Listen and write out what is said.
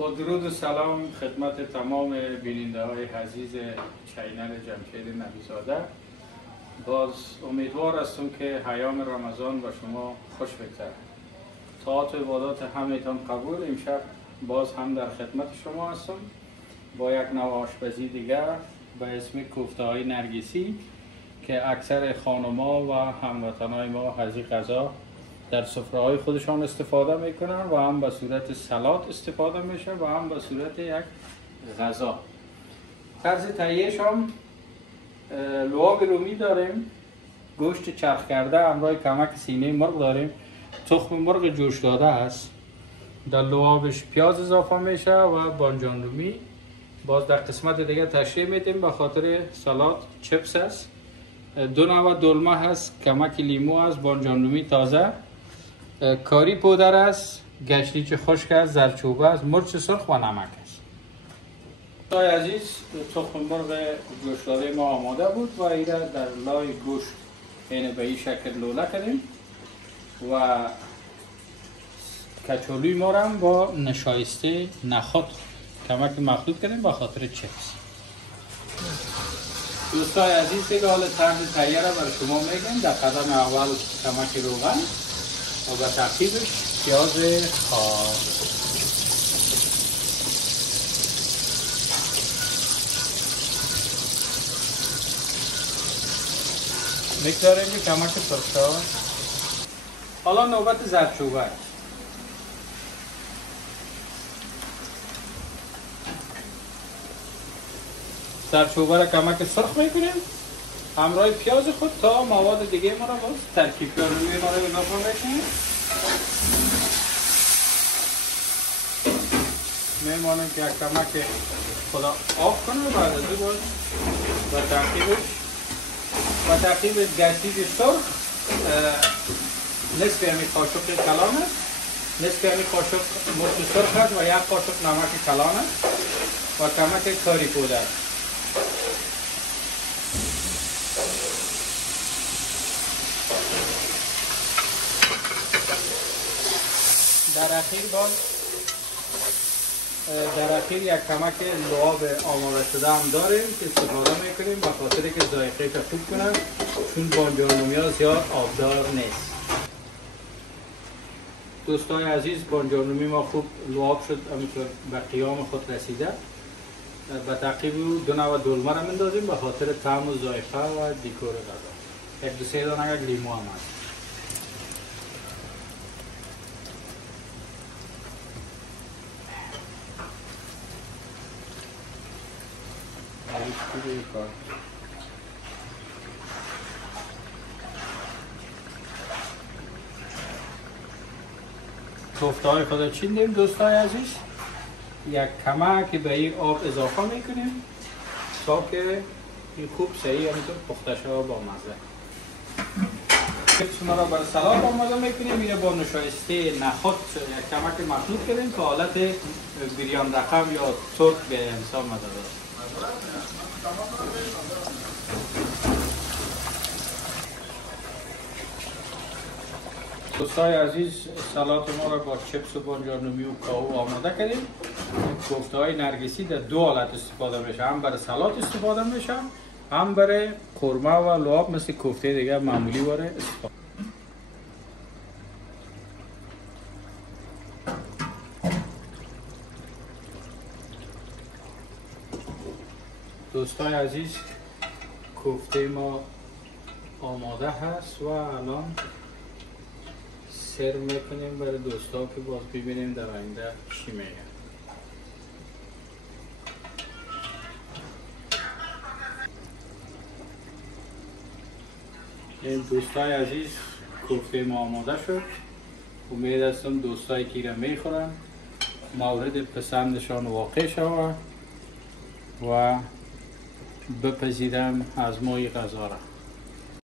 با درود و سلام خدمت تمام بیننده های عزیز چینل جمشید نبیزاده. باز امیدوار هستم که ایام رمضان با شما خوش بگذره. طاعت و عبادات همه‌تان قبول. امشب باز هم در خدمت شما هستم با یک نوع آشپزی دیگر به اسم کوفته های نرگسی که اکثر خانم‌ها و هموطنان ما از این غذا در سفره‌های خودشان استفاده میکنن و هم به صورت سالاد استفاده میشه و هم به صورت یک غذا. طرز تهیه‌اش هم لعاب رومی داریم، گوشت چرخ کرده، همراه کمک سینه مرغ داریم، تخم مرغ جوش داده است. در لعابش پیاز اضافه میشه و بانجان رومی. باز در قسمت دیگه تشریح میدیم به خاطر سالاد چپس است. دو نوع دلمه هست، کمک لیمو است، بانجان رومی تازه، کاری پودر است، گشنیج خشک است، زردچوبه است، مرچ سرخ و نمک است. دوستای عزیز، تخم مرغ گوشت داده ما آماده بود و این در لای گوشت اینه به این شکل لوله کردیم و کچالوی ما را با نشایسته نخود کمک مخلوط کردیم به خاطر چپس. دوستای عزیز، دیگه حال طرز تهیه را برای شما میگم. در قدم اول کمک روغن و به ترتیبش پیاز خام، میگذاریم که کمک پستا. حالا نوبت زردچوبه. زردچوبه را کمک سرخ میکنیم همراه پیاز خود تا مواد دیگه ما را باز ترکیب روی ما را اضافه میکنیم. میمانیم که کمک خدا آب کنه. بعد از این باز و ترکیب گشنیج سرخ نصف یعنی قاشق کلان است، نصف یعنی قاشق مرچ سرخ است و یک قاشق نمک کلان است و کمک کاری پودر. در اخیر یک کمک لعاب آماده شده هم داریم که استفاده میکنیم به خاطر که ذائقه خوب کنن، چون بانجان رومی ها زیاد آبدار نیست. دوستای عزیز، بانجان رومی ما خوب لعاب شد، همینطور به قیام خود رسیده. به تعقیب دو نوع دلمه را میندازیم به خاطر طعم و ذائقه و دیکور غذا. یک دو سه دانه لیمو هم هست. کوفته های خود چیندیم دوستای عزیز. یک کمک به این آب اضافه میکنیم تا که این خوب صحیح همینطور پخته شود با مزه. چپس ما را برای سالاد آماده میکنیم. میره با نشایسته نخود یک کمک مخلوط کردیم که حالت بریان رقم یا ترک به انسان مزه داره. دوستای عزیز، سالاد ما را با چپس و بانجان رومی و کاهو آماده کردیم. کوفته های نرگسی در دو حالت استفاده میشه، هم برای سالاد استفاده میشه، هم برای قورمه و لعاب مثل کوفته دیگه معمولی واره استفاده. دوستای عزیز، کوفته ما آماده هست و الان سرو میکنیم برای دوستا که باز ببینیم در آینده چی میگن. این دوستای عزیز، کوفته ما آماده شد. امید هستم دوستایی که را میخورن مورد پسندشان واقع شود و بپذیرم از ما این غذا را.